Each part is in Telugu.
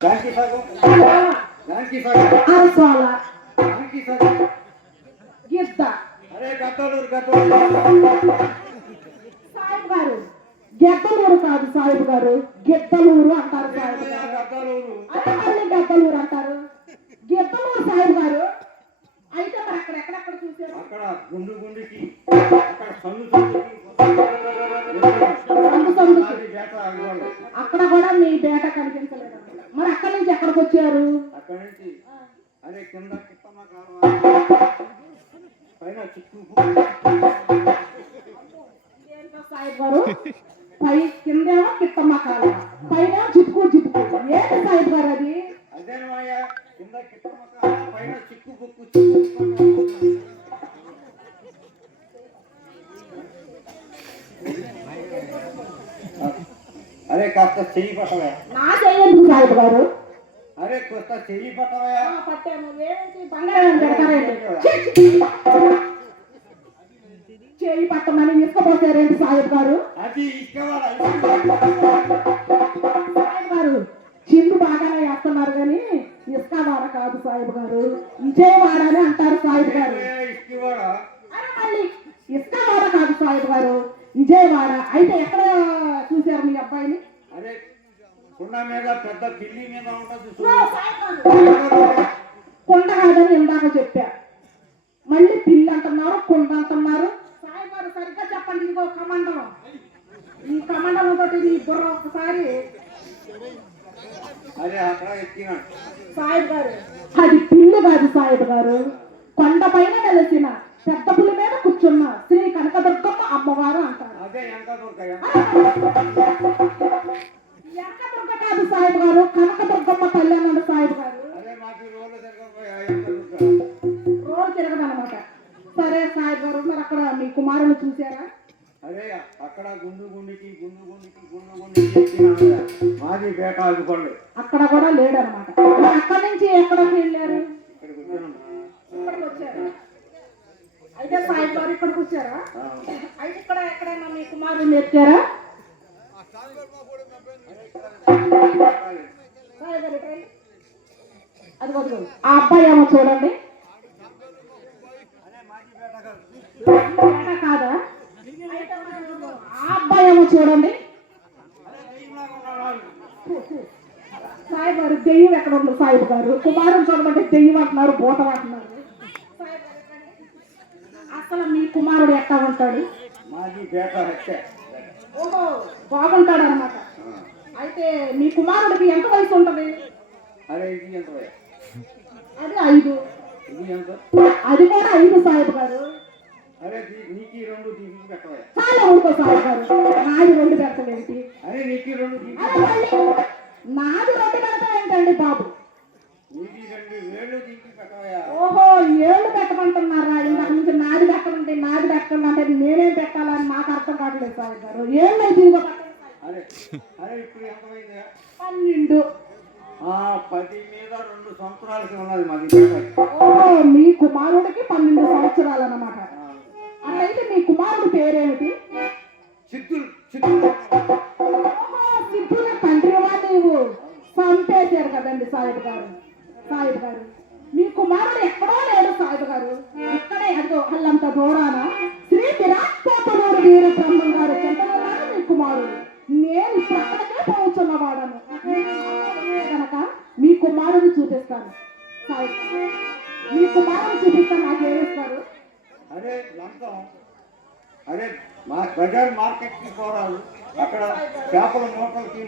దానికి సగం దానికి సగం అరసాల దానికి సగం గిద్ద అరే గద్దలూరు సాయిబు గారు గెద్దలూరు కాదు సాయిబు గారు గిద్దలూరు అంటారు సాయిబు గారు గద్దలూరు అదే మళ్ళీ గద్దలూరు అంటారు గిద్దలూరు సాయిబు గారు అయితే మరి అక్కడ ఎక్కడెక్కడ చూసారు అక్కడ గుండుకి అక్కడ అక్కడ కూడా మీ బేట కనిపించలేదు మరి అక్కడి నుంచి ఎక్కడికి వచ్చారు అక్కడ నుంచి అరే కింద పైన చుట్టూ సాయిబు గారు పై కిందేమో కిత్తమ్మ కాలం పైన జిప్పు ఏంటి సాయిబు గారు అది అదేనయ్యా కింద కిత్తమ్మ పైన చిక్కు బుక్కు అరే కాస్త చెయ్యి పట్టవా నా చెయ్యండి సాయిబు గారు అరే కొత్త చెయ్యి పట్టవా పట్టాను ఏంటి బంగారం పెడతారేంటి చెయ్యి పట్టమని ఇసుకపోతారేంటి సాయిబు గారు అది ఇసుకవాడ సాయిబు గారు చిందు బాగానే వేస్తున్నారు కానీ ఇసుకవాడ కాదు సాయిబు గారు విజయవాడ అని అంటారు సాయిబు గారు ఇసుకవాడ అరే మళ్ళీ ఇసుకవాడ కాదు సాయిబు గారు విజయవాడ అయితే ఎక్కడ చూశారు మీ అబ్బాయిని అరే కొండ మీద పెద్ద పిల్లి మీద ఉంటుంది కొండ కాదని ఇందాక చెప్పా మళ్ళీ పిల్లి అంటున్నారు కొండ అంటున్నారు సాయి గారు సరిగ్గా చెప్పండి ఇదిగో కమండలం ఈ కమండలం తోటి నీ బుర్ర ఒకసారి అరే అక్కడ ఎక్కినాడు సాయిబు గారు అది పిల్లి కాదు సాయిబు గారు కొండ పైన వెలసిన పెద్ద పులి మీద కూర్చున్న శ్రీ కనకదుర్గమ్మ అమ్మవారు అంటారు అదే వెనకదుర్గ కాదు సాయిబు గారు కనకదుర్గమ్మ తల్లి అన్నాడు సాయిబు గారు అదే మాకు రోడ్డు తిరగదనమాట సరే సాయిబు గారు మరి అక్కడ మీ కుమారులు చూసారా అరే అక్కడ గుండుగుండికి మాది బేట ఆగిపండు అక్కడ కూడా లేడనమాట అక్కడి నుంచి ఎక్కడికి వెళ్ళారు ఇక్కడికి వచ్చారు అయితే సాయిబు గారు ఇక్కడికి వచ్చారా అయితే ఇక్కడ ఎక్కడైనా మీ కుమారులు నేర్చారా అది వద్దు ఆ అబ్బాయి ఏమో చూడండి కాదా ఆ అబ్బాయి ఏమో చూడండి సాయిబు గారు దెయ్యం ఎక్కడ ఉంది సాయిబు గారు కుమారుడు చూడమంటే దెయ్యం అంటున్నారు భూతం అంటున్నారు అసలు మీ కుమారుడు ఎట్లా ఉంటాడు ఓహో బాగుంటాడు అనమాట అయితే మీ కుమారుడికి ఎంత వయసు ఉంటుంది అది 5 అది కూడా 5 సాయిబు గారు చాలా ఊరుకో సాయిబు గారు నాది 2 పెడతావేంటి నాది 2 పెడతావేంటండి బాబు ఓహో 7 పెట్టమంటున్నారా ఇంతకు నుంచి నాది పెట్టమంటే అంటే నేనేం పెట్టాలని నాకు అర్థం కావట్లేదు సాయిబు గారు 7 అయితే ఇంకో 12 10 మీద 2 సంవత్సరాలకి ఉన్నది మాది మీ కుమారుడికి 12 సంవత్సరాలు అన్నమాట అట్లయితే మీ కుమారుడి పేరేమిటి సిద్ధుల తండ్రి నీవు చంపేశారు కదండి సాయిబు గారు మీ కుమారుడు ఎక్కడో లేడు సాయిబు గారు ఇక్కడే అదో అల్లంత దూరాన శ్రీ విరాట్పోతలూరు వీర బ్రహ్మం గారు చెంతనున్నారు మీ కుమారుడు నేను ఇప్పుడు అక్కడికే పోతున్నవాడను కనుక మీ కుమారుడు చూపిస్తాను సాయిబు మీ కుమారుడు చూపిస్తాను నాకు ఏమిస్తారు అరే లంకం అరే మా బజార్ మార్కెట్ కి పోరాదు అక్కడ చేపల మూటలకి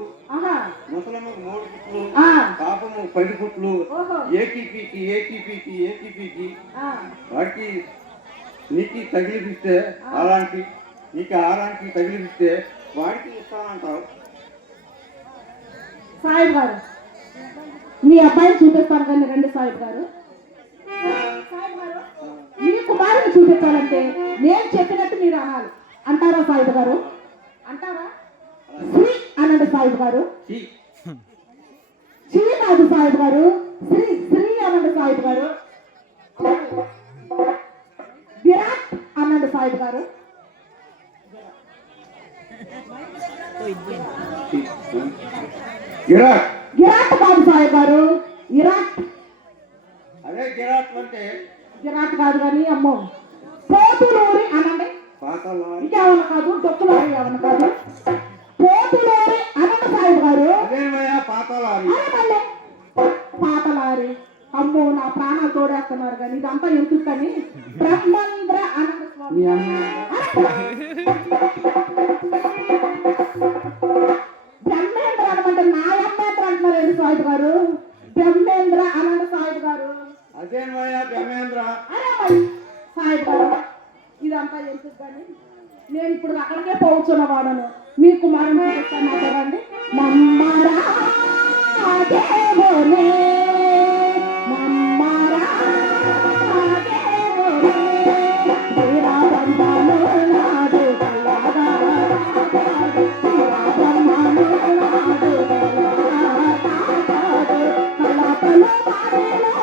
పుట్లు, ఆహా ముసలమ్మకు 3 పుట్లు, ఆ పాపము 10 పుట్లు, ఓహో ఏటీపీకి ఆ వాడికి నీకు తగిలిపిస్తే అలాంటి నీకు ఆరానికి తగిలిపిస్తే వాడికి ఇస్తానంటావు. సాయిబ్ గారు మీ అబ్బాయిని చూపిస్తాను కానీ రండి సాయిబ్ గారు. సాయిబ్ గారు మీ కుమారుని చూపించాలంటే నేను చెప్పినట్టు మీరు అనాలి. అంటారా సాయిబ్ గారు? అంటారా? శ్రీ అనండి సాయిబ్ గారు. ఛీ, శ్రీ కాదు సాయిబ్ గారు, శ్రీ శ్రీ అనండి సాయిబ్ గారు. విరాట్ అనండి సాయిబ్ గారు. గిరాట్. గిరాట్ కాదు సాయిబ్ గారు, ఇరాట్. అదే గిరాట్ అంటే గిరాట్ కాదు కానీ అమ్మో పోతులూరి అనండి. పాతలారి. ఇంకేమన్నా కాదు, డొక్కులోరి ఏమన్నా కాదు, పోతులూరి అనండి సాయిబ్ గారు. అదేమయ్యా పాతలారి. అనకండి పాతలారి. అమ్మో నా ప్రాణాలు తోడేస్తున్నారు కానీ ఇదంతా ఎందుకు కానీ బ్రహ్మేంద్ర అనండి స్వామి. మీ అమ్మ బ్రహ్మేంద్ర అనమంటే నా అమ్మేంద్ర అంటున్నారండి సాయిబ్ గారు. బ్రహ్మేంద్ర అనండి సాయిబ్ గారు. అదేమయ్యా బ్రహ్మేంద్ర. అరే మరి సాయిబ్ గారు ఇదంతా ఎందుకు కానీ నేను ఇప్పుడు అక్కడికే పోవచ్చున్న వాడను. మీ కుమారుని చూపిస్తాను చూడండి. మమ్మరా దేవునే, మమ్మరా దేవునే, వీరబ్రహ్మను నాడు కలగా, వీరబ్రహ్మను నాడు కలగా, కలకలు మారెలో